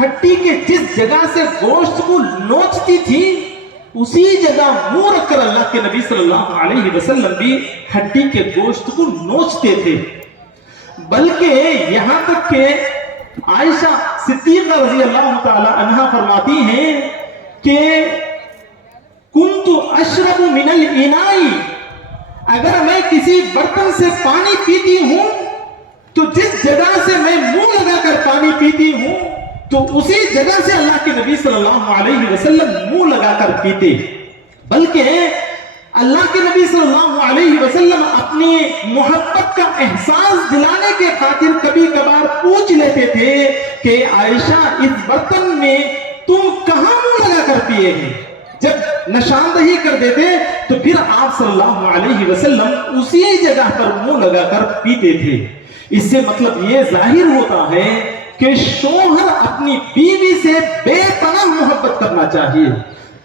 ہڈی کے جس جگہ سے گوشت کو نوچتی تھی اسی جگہ منہ رکھ کر اللہ کے نبی صلی اللہ علیہ وسلم بھی ہڈی کے گوشت کو نوچتے تھے. بلکہ یہاں تک کہ عائشہ صدیقہ رضی اللہ تعالی عنہا فرماتی ہیں کہ کنت اشرب من الاناء، اگر میں کسی برتن سے پانی پیتی ہوں تو جس جگہ سے میں منہ لگا کر پانی پیتی ہوں تو اسی جگہ سے اللہ کے نبی صلی اللہ علیہ وسلم منہ لگا کر پیتے. بلکہ اللہ کے نبی صلی اللہ علیہ وسلم اپنی محبت کا احساس دلانے کے خاطر کبھی کبھار پوچھ لیتے تھے کہ عائشہ اس برتن میں تم کہاں منہ لگا کر پیے ہیں. جب نشاندہی کر دیتے تو پھر آپ صلی اللہ علیہ وسلم اسی جگہ پر منہ لگا کر پیتے تھے. اس سے مطلب یہ ظاہر ہوتا ہے کہ شوہر اپنی بیوی سے بے پناہ محبت کرنا چاہیے.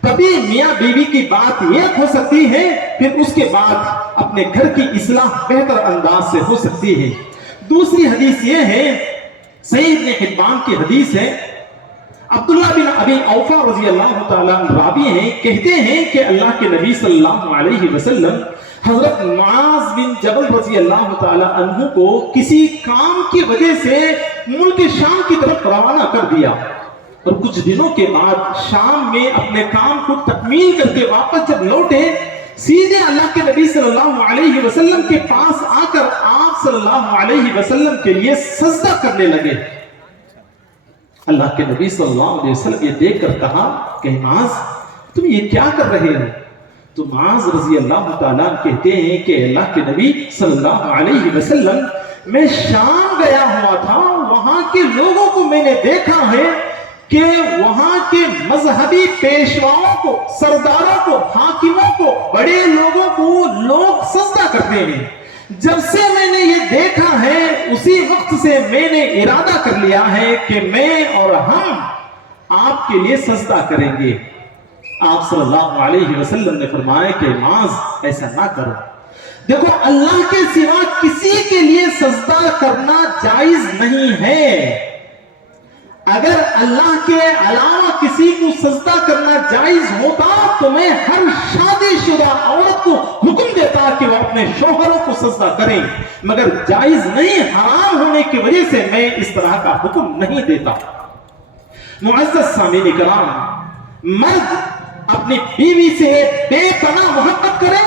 تبھی میاں بیوی کی بات یہ ہو سکتی ہے، پھر اس کے بعد اپنے گھر کی اصلاح بہتر انداز سے ہو سکتی ہے. دوسری حدیث یہ ہے، صحیح ابن حبان کی حدیث ہے، عبداللہ بن ابی اوفا رضی اللہ تعالیٰ راوی ہیں، کہتے ہیں کہ اللہ کے نبی صلی اللہ علیہ وسلم حضرت معاذ بن جبل رضی اللہ تعالیٰ عنہ کو کسی کام کی وجہ سے ملک شام کی طرف روانہ کر دیا، اور کچھ دنوں کے بعد شام میں اپنے کام کو تکمیل کر کے واپس جب لوٹے، سیدھے اللہ کے نبی صلی اللہ علیہ وسلم کے پاس آ کر آپ صلی اللہ علیہ وسلم کے لیے سجدہ کرنے لگے. اللہ کے نبی صلی اللہ علیہ وسلم یہ دیکھ کر کہا کہ معاذ تم یہ کیا کر رہے ہو؟ تو معاذ رضی اللہ تعالیٰ کہتے ہیں کہ اللہ کے نبی صلی اللہ علیہ وسلم میں شام گیا ہوا تھا، وہاں کے لوگوں کو میں نے دیکھا ہے کہ وہاں کے مذہبی پیشواؤں کو، سرداروں کو، حاکموں کو، بڑے لوگوں کو لوگ سجدہ کرتے ہیں. جب سے میں نے یہ دیکھا ہے اسی وقت سے میں نے ارادہ کر لیا ہے کہ میں اور ہم آپ کے لیے سجدہ کریں گے. آپ صلی اللہ علیہ وسلم نے فرمایا کہ معاذ ایسا نہ کرو. دیکھو اللہ کے سوا کسی کے لیے سجدہ کرنا جائز نہیں ہے. اگر اللہ کے علاوہ کسی کو سجدہ کرنا جائز ہوتا تو میں ہر شادی شدہ عورت کو حکم دیتا کہ وہ اپنے شوہروں کو سجدہ کریں، مگر جائز نہیں، حرام ہونے کی وجہ سے میں اس طرح کا حکم نہیں دیتا. معزز سامعین کرام، مرد اپنی بیوی سے بے پناہ محبت کرے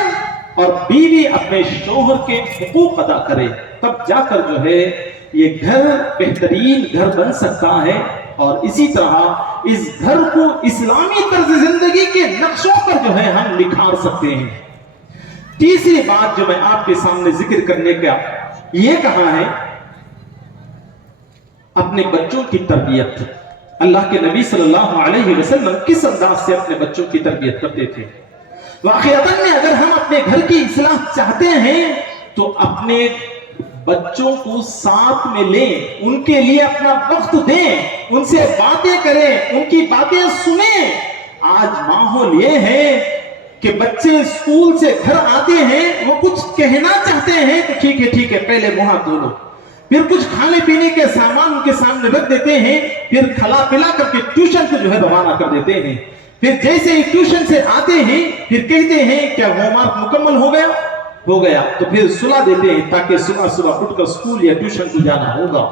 اور بیوی اپنے شوہر کے حقوق ادا کرے، تب جا کر جو ہے یہ گھر بہترین گھر بن سکتا ہے، اور اسی طرح اس گھر کو اسلامی طرز زندگی کے نقشوں پر جو ہے ہم نکھار سکتے ہیں. تیسری بات جو میں آپ کے سامنے ذکر کرنے کا یہ کہا ہے، اپنے بچوں کی تربیت. اللہ کے نبی صلی اللہ علیہ وسلم کس انداز سے اپنے بچوں کی تربیت کرتے تھے؟ واقعتاً میں اگر ہم اپنے گھر کی اصلاح چاہتے ہیں تو اپنے بچوں کو ساتھ میں لیں، ان کے لیے اپنا وقت دیں، ان سے باتیں کریں، ان کی باتیں سنیں. آج ماحول یہ ہے کہ بچے اسکول سے گھر آتے ہیں، وہ کچھ کہنا چاہتے ہیں تو ٹھیک ہے پہلے منہ دھو لو، پھر کچھ کھانے پینے کے سامان ان کے سامنے رکھ دیتے ہیں، پھر کھلا پلا کر کے ٹیوشن کو جو ہے روانہ کر دیتے ہیں. پھر جیسے ہی ٹیوشن سے آتے ہیں پھر کہتے ہیں کیا ہوم ورک مکمل ہو گیا، تو پھر سلا دیتے ہیں تاکہ صبح اٹھ کر اسکول یا ٹیوشن کو جانا ہوگا.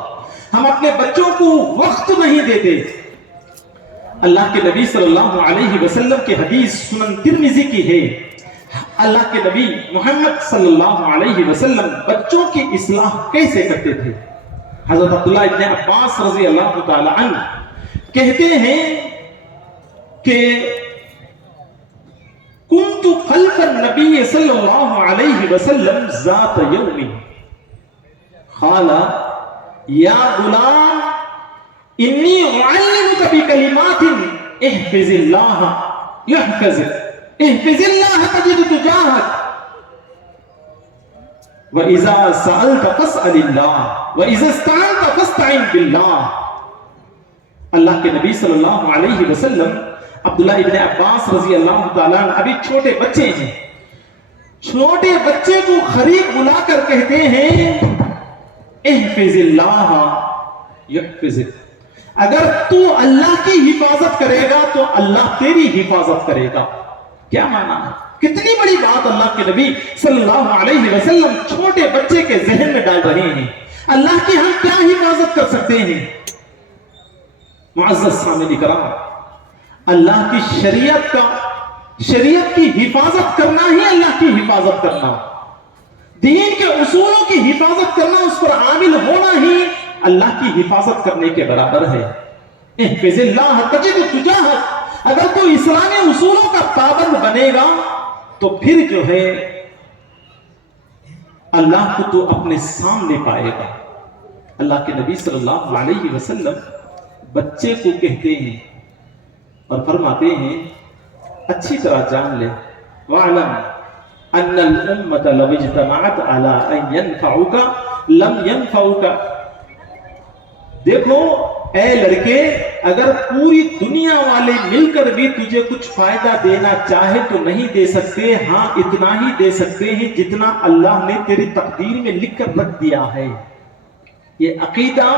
ہم اپنے بچوں کو وقت نہیں دیتے. اللہ کے نبی صلی اللہ علیہ وسلم کی حدیث سنن ترمذی کی ہے، اللہ کے نبی محمد صلی اللہ علیہ وسلم بچوں کی اصلاح کیسے کرتے تھے. حضرت عبداللہ ابن عباس رضی اللہ تعالی عنہ کہتے ہیں کہ کنت خلف النبی صلی اللہ علیہ وسلم ذات یوم قال یا غلام انی اعلمک بکلمات احفظ اللہ یحفظک، احفظ اللہ تجد تجاہک، وَإِذَا سَأَلْتَ فَاسْأَلِ اللَّهِ وَإِذَا اسْتَعَنْتَ فَاسْتَعِنْ بِاللَّهِ. اللہ کے نبی صلی اللہ علیہ وسلم عبداللہ ابن عباس رضی اللہ تعالیٰ عنہ ابھی چھوٹے بچے ہیں، چھوٹے بچے کو قریب بلا کر کہتے ہیں احفظ اللہ یحفظک، اگر تو اللہ کی حفاظت کرے گا تو اللہ تیری حفاظت کرے گا. کیا مانا ہے؟ کتنی بڑی بات اللہ کے نبی صلی اللہ علیہ وسلم چھوٹے بچے کے ذہن میں ڈال رہے ہیں. اللہ کی ہم کیا حفاظت کر سکتے ہیں؟ معزز سامعین کرام، اللہ کی شریعت کی حفاظت کرنا ہی اللہ کی حفاظت کرنا، دین کے اصولوں کی حفاظت کرنا، اس پر عامل ہونا ہی اللہ کی حفاظت کرنے کے برابر ہے. احفظ اللہ تجد تجاہک. اگر تو اسلامی اصولوں کا پابند بنے گا تو پھر جو ہے اللہ کو تو اپنے سامنے پائے گا. اللہ کے نبی صلی اللہ علیہ وسلم بچے کو کہتے ہیں اور فرماتے ہیں اچھی طرح جان لے، وَعْلَمْ أَنَّ الْأُمَّةَ لَوْ اجْتَمَعَتْ عَلَىٰ أَن يَنْفَعُوكَ لَمْ يَنْفَعُوكَ. دیکھو اے لڑکے، اگر پوری دنیا والے مل کر بھی تجھے کچھ فائدہ دینا چاہے تو نہیں دے سکتے. ہاں اتنا ہی دے سکتے ہیں جتنا اللہ نے تیری تقدیر میں لکھ کر رکھ دیا ہے. یہ عقیدہ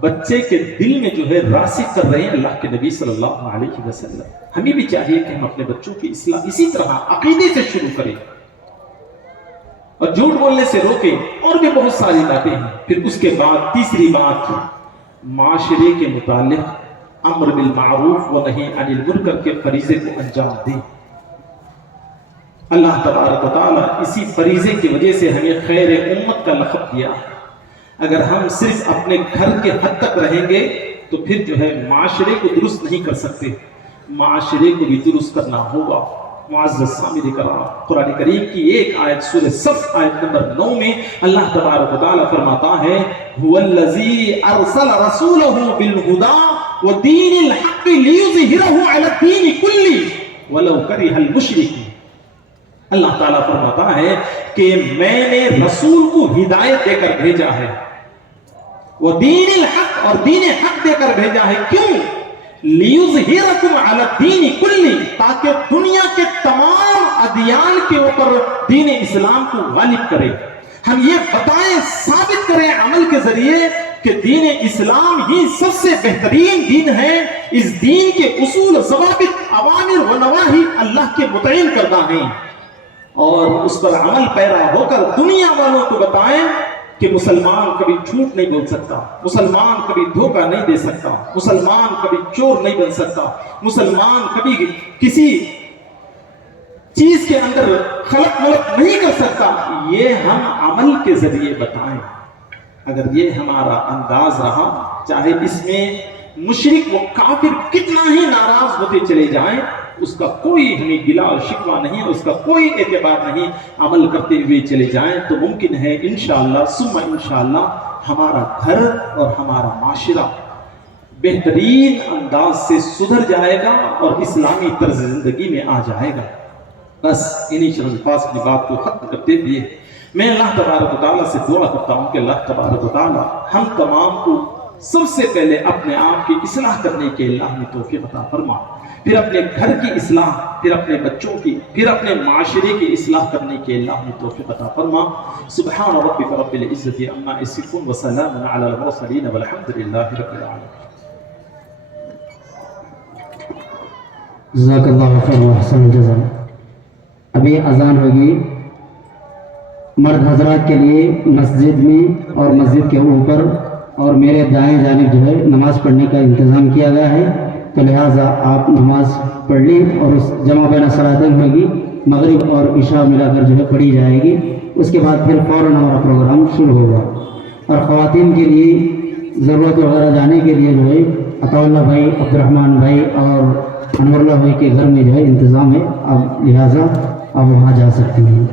بچے کے دل میں جو ہے راسخ کر رہے ہیں اللہ کے نبی صلی اللہ علیہ وسلم. ہمیں بھی چاہیے کہ ہم اپنے بچوں کی اصلاح اسی طرح عقیدے سے شروع کریں اور جھوٹ بولنے سے روکیں. اور بھی بہت ساری باتیں ہیں. پھر اس کے بعد تیسری بات، معاشرے کے متعلق امر بالمعروف و نہی عن المنکر کے فریضے کو انجام دیں. اللہ تبارک و تعالیٰ اسی فریضے کی وجہ سے ہمیں خیر امت کا لقب دیا. اگر ہم صرف اپنے گھر کے حد تک رہیں گے تو پھر جو ہے معاشرے کو درست نہیں کر سکتے، معاشرے کو بھی درست کرنا ہوگا. معزز سامعین کرام، قرآن کریم کی ایک آیت سورہ صف آیت نمبر 9 میں اللہ تبارک و تعالیٰ فرماتا ہے هو الذی ارسل رسولہ بالہدی ودین الحق لیظہرہ علی الدین کلہ ولو کرہ المشرکون. اللہ تعالیٰ فرماتا ہے کہ میں نے رسول کو ہدایت دے کر بھیجا ہے، ودین الحق، اور دین حق دے کر بھیجا ہے. کیوں؟ لیظہرکم علی الدین کلہ، تاکہ دنیا کے تمام ادیان کے اوپر دین اسلام کو غالب کرے. ہم یہ بتائیں، ثابت کریں عمل کے ذریعے کہ دین اسلام ہی سب سے بہترین دین ہے. اس دین کے اصول، ضوابط، اوامر و نواہی اللہ کے متعین کردہ ہیں، اور اس پر عمل پیرا ہو کر دنیا والوں کو بتائیں کہ مسلمان کبھی جھوٹ نہیں بول سکتا، مسلمان کبھی دھوکہ نہیں دے سکتا، مسلمان کبھی چور نہیں بن سکتا، مسلمان کبھی کسی چیز کے اندر خلق ملق نہیں کر سکتا. یہ ہم عمل کے ذریعے بتائیں. اگر یہ ہمارا انداز رہا، چاہے اس میں مشرک و کافر کتنا ہی ناراض ہوتے چلے جائیں، اس کا کوئی ہمیں گلا اور شکوہ نہیں، اس کا کوئی اعتبار نہیں، عمل کرتے ہوئے چلے جائیں تو ممکن ہے انشاءاللہ ثم انشاءاللہ ہمارا گھر اور ہمارا معاشرہ بہترین انداز سے سدھر جائے گا اور اسلامی طرز زندگی میں آ جائے گا. بس انہی چند الفاظ کی بات کو ختم کرتے ہوئے میں اللہ تبارک و تعالیٰ سے دعا کرتا ہوں کہ اللہ تبارک و تعالیٰ ہم تمام کو سب سے پہلے اپنے آپ کی اصلاح کرنے کے اللہ ہمیں توفیق عطا فرما، پھر اپنے گھر کی اصلاح، پھر اپنے بچوں کی، پھر اپنے معاشرے کی اصلاح کرنے کے اللہ ہمیں توفیق عطا فرما. سبحان ربک رب العزت عما یصفون وسلام علی المرسلین والحمد للہ رب العالمین. جزاک اللہ خیر و احسن الجزا. ابھی اذان ہوگی. مرد حضرات کے لیے مسجد میں اور مسجد کے اوپر اور میرے دائیں جانب جو ہے نماز پڑھنے کا انتظام کیا گیا ہے، تو لہٰذا آپ نماز پڑھ لی اور اس جمع بین صلاتین ہوگی، مغرب اور عشاء ملا کر جو ہے پڑھی جائے گی. اس کے بعد پھر فوراً ہمارا پروگرام شروع ہوگا. اور خواتین کے لیے ضرورت وغیرہ جانے کے لیے جو ہے عطا اللہ بھائی، عبد الرحمن بھائی اور انور اللہ بھائی کے گھر میں جو ہے انتظام ہے، اب لہٰذا آپ وہاں جا سکتی ہیں.